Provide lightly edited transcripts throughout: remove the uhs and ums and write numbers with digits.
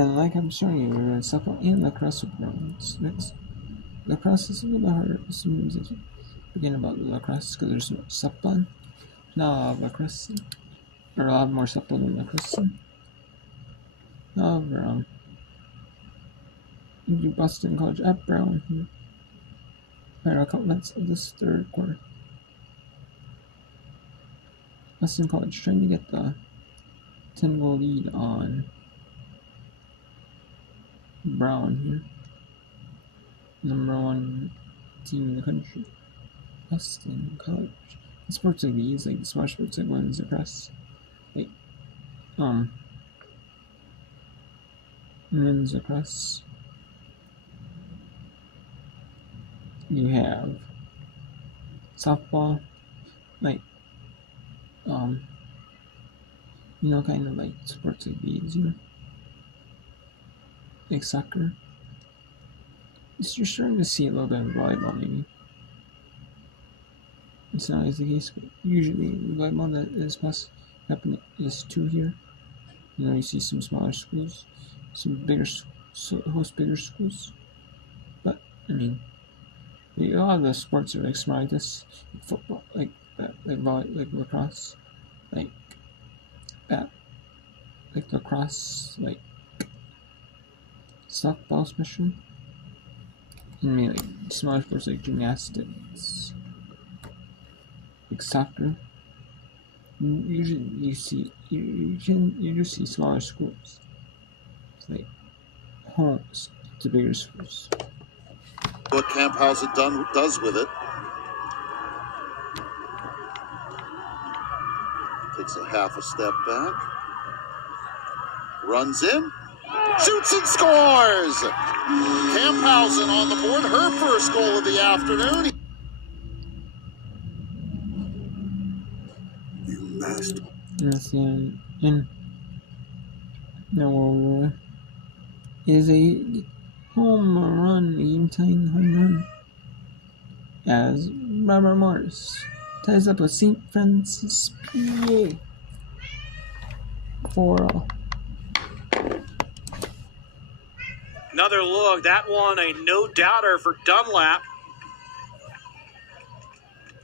And like I'm showing you, we're in softball and lacrosse with Browns. Next, lacrosse is a little bit harder. Some begin about lacrosse because there's more softball. Now a lot of lacrosse, or a lot more softball than lacrosse. However, Boston College at Brown. Final comments of this third quarter. Boston College trying to get the 10-goal lead on Brown here. Number 1 team in the country. Boston College. The sports like these, like the smart sports like ones across like men's across. You have softball, like kind of like sports like these, like soccer. You're starting to see a little bit of volleyball, maybe. It's not always the case, but usually the volleyball that is happening is 2 here. You see some smaller schools, some bigger host bigger schools. But I mean, a lot of the sports are like smart like this, like football, like that, like lacrosse, like that, like lacrosse, like softball especially. And I mean, like smaller sports like gymnastics, like soccer. Usually you just see smaller schools. It's like homes to bigger schools. What Camphausen does with it. Takes a half a step back. Runs in. Shoots and scores! Camphausen on the board. Her first goal of the afternoon. You master. Yes, and no, is a home run, game-tying home run, as Robert Morris ties up with St. Francis, PA, 4-0. Another look. That one a no-doubter for Dunlap.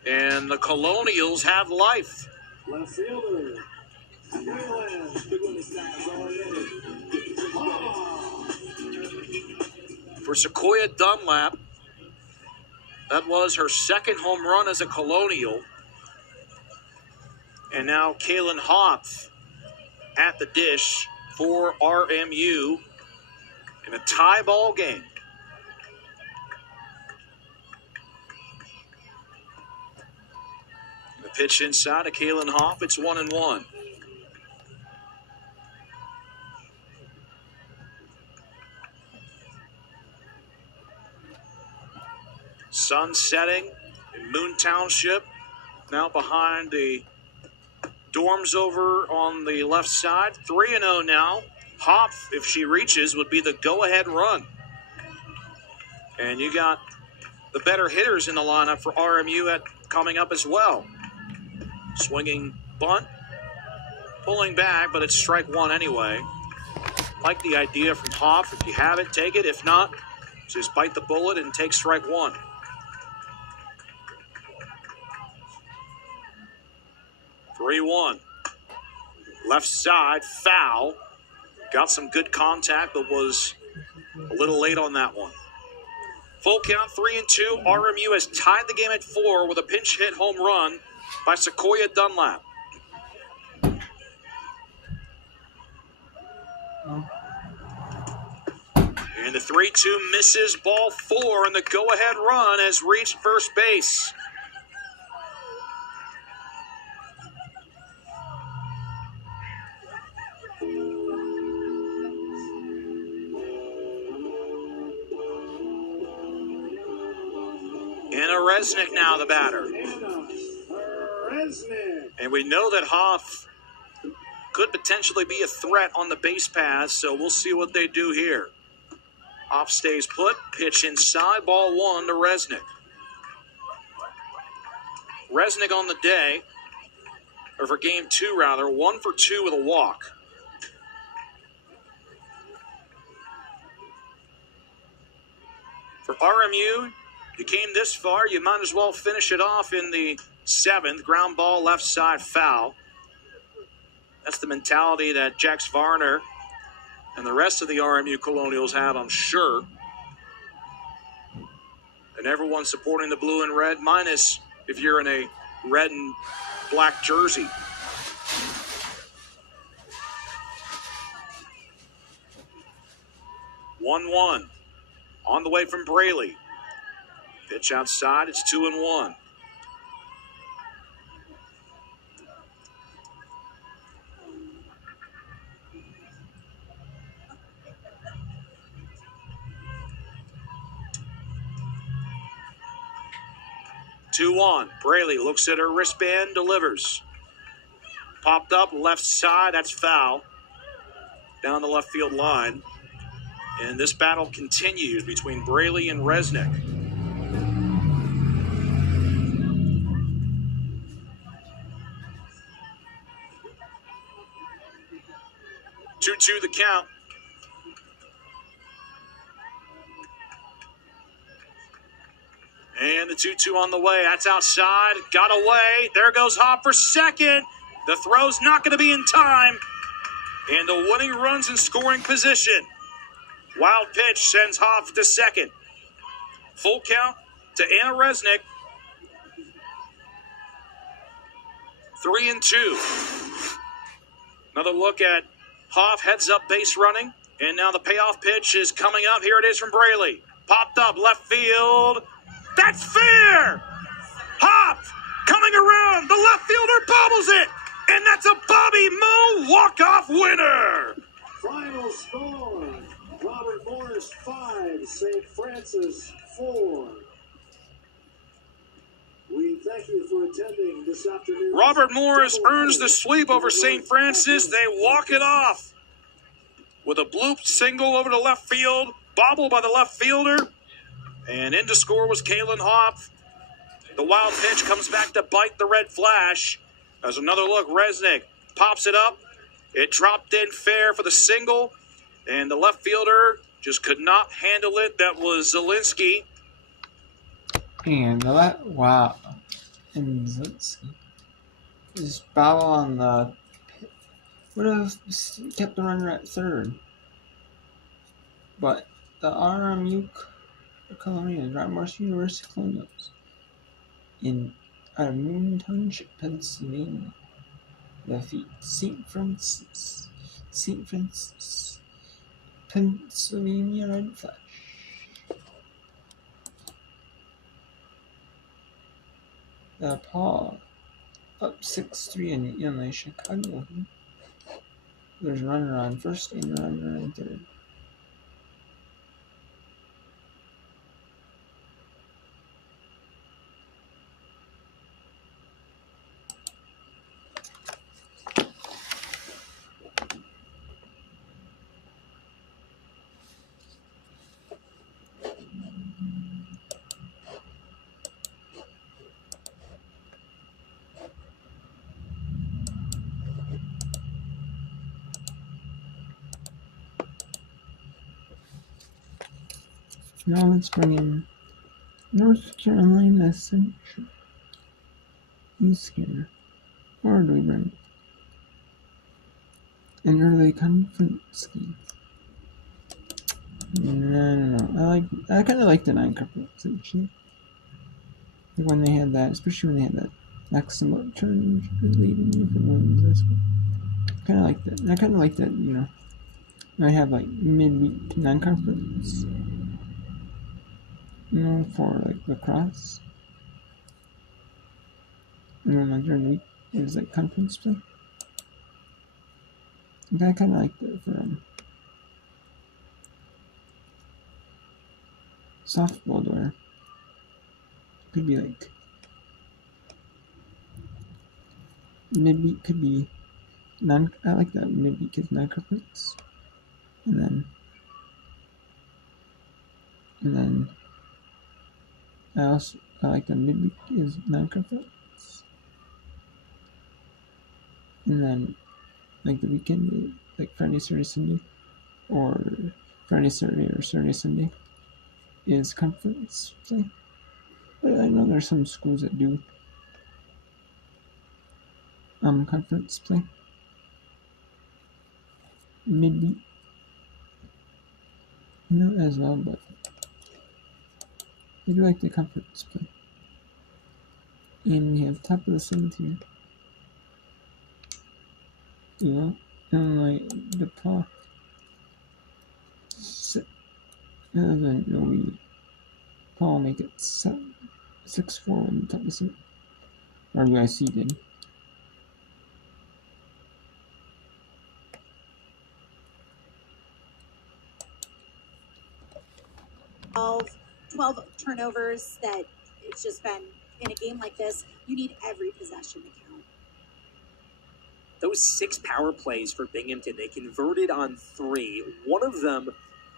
And the Colonials have life. Left fielder. For Sequoia Dunlap, that was her second home run as a Colonial. And now Kaylin Hoff at the dish for RMU in a tie ball game. The pitch inside of Kaylin Hoff. It's 1-1. Sun setting in Moon Township. Now behind the dorms over on the left side. 3-0 now. Hoff, if she reaches, would be the go-ahead run. And you got the better hitters in the lineup for RMU coming up as well. Swinging bunt. Pulling back, but it's strike one anyway. Like the idea from Hoff. If you have it, take it. If not, just bite the bullet and take strike one. 3-1. Left side, foul. Got some good contact, but was a little late on that one. Full count, 3-2. RMU has tied the game at 4 with a pinch hit home run by Sequoia Dunlap. And the 3-2 misses, ball 4, and the go-ahead run has reached first base. Anna Resnick now the batter. And we know that Hoff could potentially be a threat on the base paths, so we'll see what they do here. Hoff stays put, pitch inside, ball 1 to Resnick. Resnick on the day, or for game 2 rather, 1 for 2 with a walk. For RMU, you came this far, you might as well finish it off in the 7th. Ground ball, left side foul. That's the mentality that Jax Varner and the rest of the RMU Colonials have, I'm sure. And everyone supporting the blue and red, minus if you're in a red and black jersey. One on the way from Braley. Pitch outside, it's 2-1. Two on. Braley looks at her wristband, delivers. Popped up left side, that's foul. Down the left field line. And this battle continues between Braley and Resnick. 2-2 the count. And the 2-2 on the way. That's outside. Got away. There goes Hoff for second. The throw's not going to be in time. And the winning run's in scoring position. Wild pitch sends Hoff to second. Full count to Anna Resnick. 3-2. Another look at Hoff, heads up base running. And now the payoff pitch is coming up. Here it is from Braley. Popped up left field. That's fair! Hoff coming around. The left fielder bobbles it. And that's a Bobby Moe walk-off winner. Final score, Robert Morris 5, St. Francis 4. We thank you for attending this afternoon. Robert Morris earns the sweep over St. Francis. They walk it off with a bloop single over the left field, bobble by the left fielder, and in to score was Kalen Hoff. The wild pitch comes back to bite the red flash. As another look, Resnick pops it up. It dropped in fair for the single, and the left fielder just could not handle it. That was Zielinski. And that, wow. And Zielinski. This bobble on the pit would have kept the runner at third. But the RMU Colonials, Robert Morris University Colonials, out of Moon Township, Pennsylvania, defeat St. Francis, Pennsylvania Red Flash. Paul up 6-3 in the Chicago. There's a runner on first and a runner on third. Now let's bring in North Carolina Central. East Carolina. Or do we bring an early conference game? No. I kind of like the 9 conference actually. Like when they had that, especially when they had that maximum turn leading you from wins. That's kind of like that. I kind of like that, you know. I have like midweek 9 conference. You know, for like lacrosse. And then like during the week is like conference play. I kind of like that for softball where could be like midweek could be non. I like that midweek is non-conference, and then I like the midweek is non-conference, and then like the weekend like Friday, Saturday, Sunday, or Friday, Saturday, or Saturday, Sunday is conference play. But I know there's some schools that do conference play. Midweek. Not as well, but I do like the conference play. And we have top of the 7th here. Yeah, and like DePaul. Paul make it 6-4 in the top of the 7th. Or UIC did. Twelve turnovers. That it's just been in a game like this, you need every possession to count. Those 6 power plays for Binghamton, they converted on 3. One of them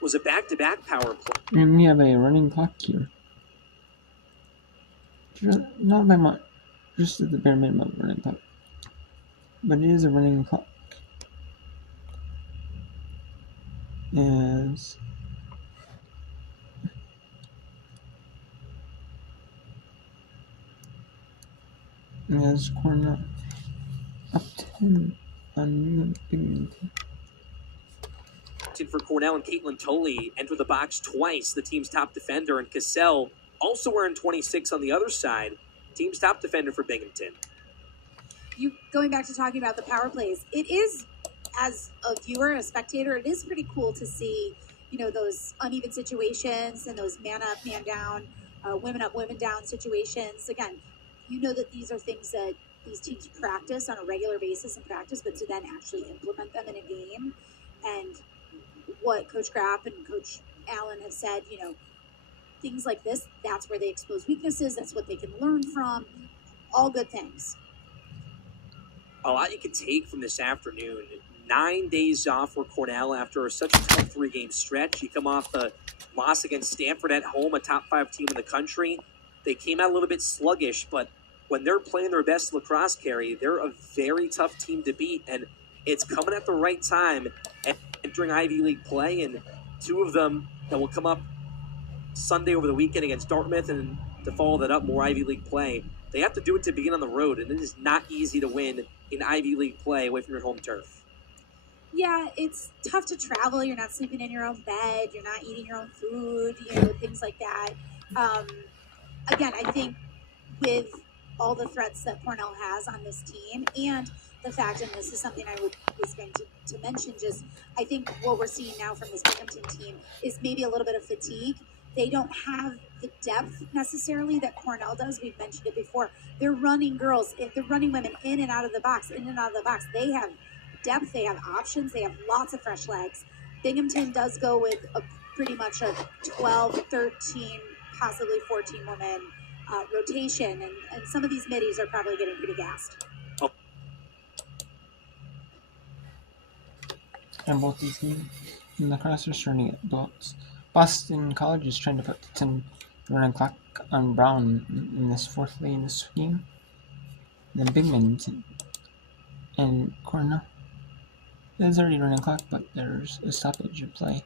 was a back-to-back power play. And we have a running clock here. Not by much, just at the bare minimum running clock. But it is a running clock. As Cornell up 10 on Binghamton. For Cornell and Caitlin Tolley enter the box twice, the team's top defender, and Cassell also wearing 26 on the other side, team's top defender for Binghamton. You going back to talking about the power plays, it is, as a viewer, a spectator, it is pretty cool to see, those uneven situations and those man up, man down, women up, women down situations. Again, that these are things that these teams practice on a regular basis in practice, but to then actually implement them in a game. And what Coach Grapp and Coach Allen have said, things like this, that's where they expose weaknesses. That's what they can learn from. All good things. A lot you can take from this afternoon. 9 days off for Cornell after such a tough 3-game stretch. You come off the loss against Stanford at home, a top 5 team in the country. They came out a little bit sluggish, but when they're playing their best lacrosse, Carrie, they're a very tough team to beat, and it's coming at the right time and entering Ivy League play, and 2 of them that will come up Sunday over the weekend against Dartmouth, and to follow that up, more Ivy League play. They have to do it to begin on the road, and it is not easy to win in Ivy League play away from your home turf. Yeah, it's tough to travel. You're not sleeping in your own bed. You're not eating your own food, things like that. Again, I think with all the threats that Cornell has on this team, and the fact, and this is something I was going to mention, just I think what we're seeing now from this Binghamton team is maybe a little bit of fatigue. They don't have the depth necessarily that Cornell does. We've mentioned it before. They're running girls, they're running women in and out of the box, in and out of the box. They have depth, they have options, they have lots of fresh legs. Binghamton does go with pretty much a 12, 13, possibly 14 woman rotation, and some of these middies are probably getting pretty gassed. And both these teams in the cross are starting at blocks. Boston College is trying to put the 10 running clock on Brown in this 4th lane in this game. And then Binghamton and Cornell. There's already running clock, but there's a stoppage of play.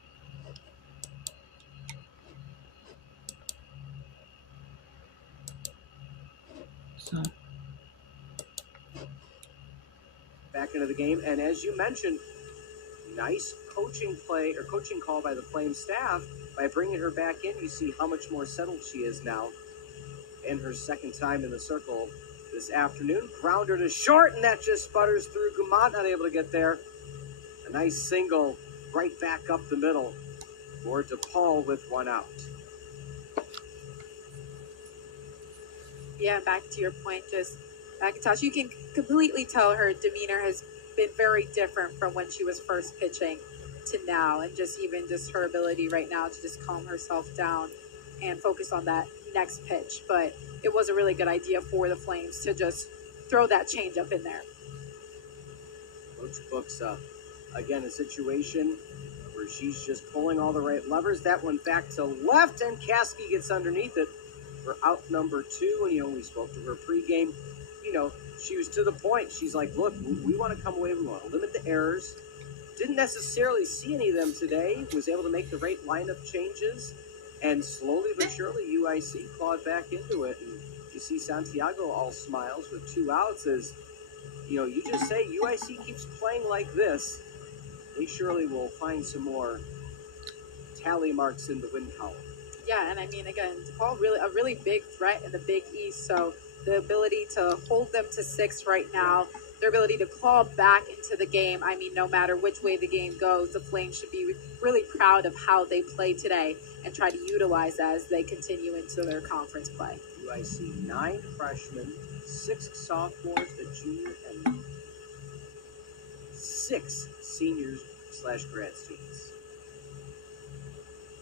So back into the game, and as you mentioned, nice coaching call by the Flames staff. By bringing her back in, you see how much more settled she is now in her 2nd time in the circle this afternoon. Grounder to short, and that just sputters through. Gumont not able to get there. A nice single right back up the middle for DePaul with 1 out. Yeah, back to your point, just McIntosh, you can completely tell her demeanor has been very different from when she was first pitching to now, and just her ability right now to just calm herself down and focus on that next pitch. But it was a really good idea for the Flames to just throw that changeup in there. Coach books again a situation where she's just pulling all the right levers. That one back to left, and Caskey gets underneath it for out number 2. And we spoke to her pregame. She was to the point. She's like, look, we want to come away. We want to limit the errors. Didn't necessarily see any of them today. Was able to make the right lineup changes. And slowly but surely, UIC clawed back into it. And you see Santiago all smiles with 2 outs as, you just say UIC keeps playing like this, they surely will find some more tally marks in the win column. Yeah, and I mean, again, DePaul a really big threat in the Big East. So the ability to hold them to 6 right now, their ability to claw back into the game. I mean, no matter which way the game goes, the Flames should be really proud of how they played today and try to utilize that as they continue into their conference play. UIC 9 freshmen, 6 sophomores, a junior, and 6 seniors/grad students.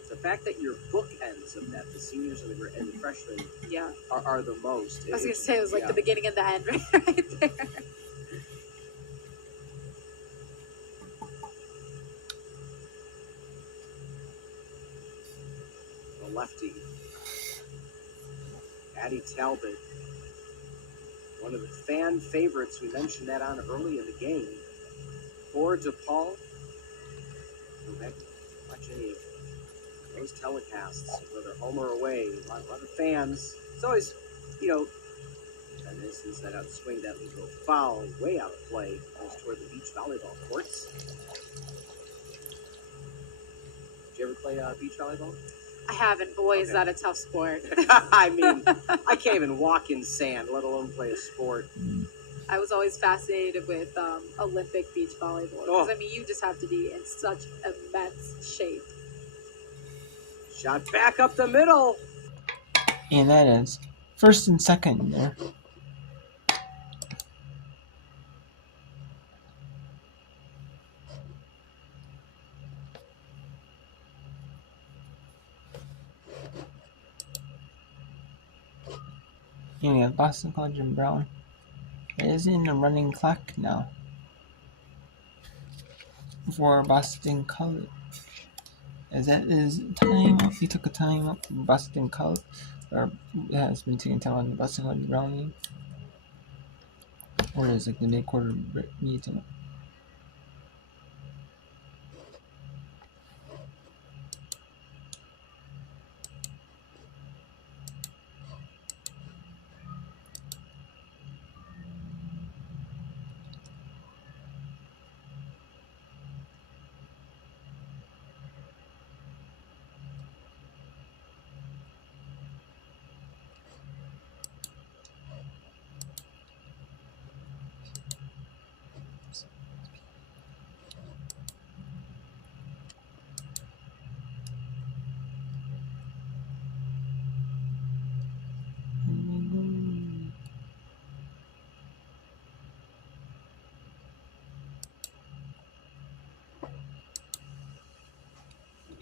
The fact that your bookends of that, the seniors and the freshmen, Yeah. are the most. I was going to say, it was like the beginning and the end right there. The lefty, Addie Talbot, one of the fan favorites. We mentioned that on early in the game. For DePaul, go back and watch any of those telecasts, whether home or away. A lot of fans. It's always, an instance that outswing that legal foul, way out of play, almost toward the beach volleyball courts. Did you ever play beach volleyball? I haven't. Boy, is that a tough sport. I mean, I can't even walk in sand, let alone play a sport. I was always fascinated with Olympic beach volleyball. Because, I mean, you just have to be in such immense shape. Shot back up the middle. And that is first and second there. And we have Boston College and Brown. It is in the running clock now for Boston College. As that is time up. We took a time up for Boston College. Or it has been taken time on the Boston College Brown game. Or is like the mid-quarter meeting.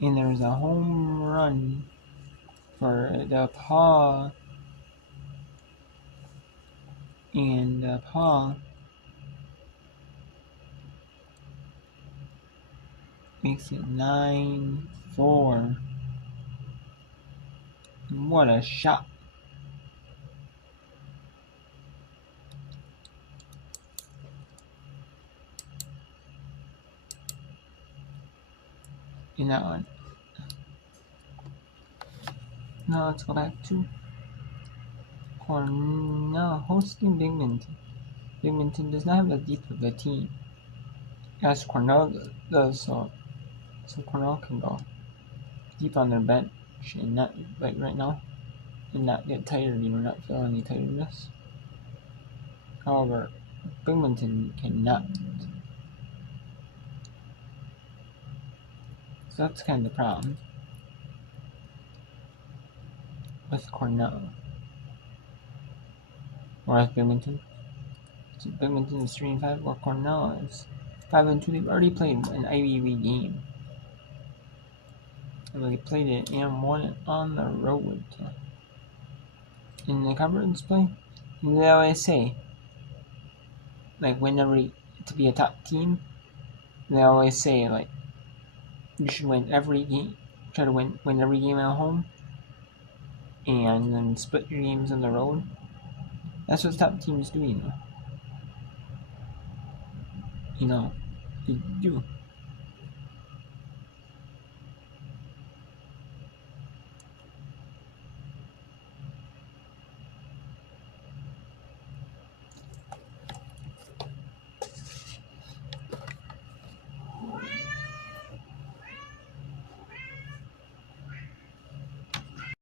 And there's a home run for DePaul. And DePaul makes it 9-4. What a shot. In that one. Now let's go back to Cornell hosting Binghamton. Binghamton does not have a deep of a team, as Cornell does, so Cornell can go deep on their bench and not like right now, and not get tired, not feel any tiredness. However, Binghamton cannot. So that's kind of the problem with Cornell. Or with Binghamton. So Binghamton is 3-5, while Cornell is 5-2. They've already played an Ivy League game. And they played it and won it on the road. In the conference play, they always say, like, whenever to be a top team, they always say, like, you should win every game, try to win every game at home, and then split your games on the road. That's what top teams do, you do.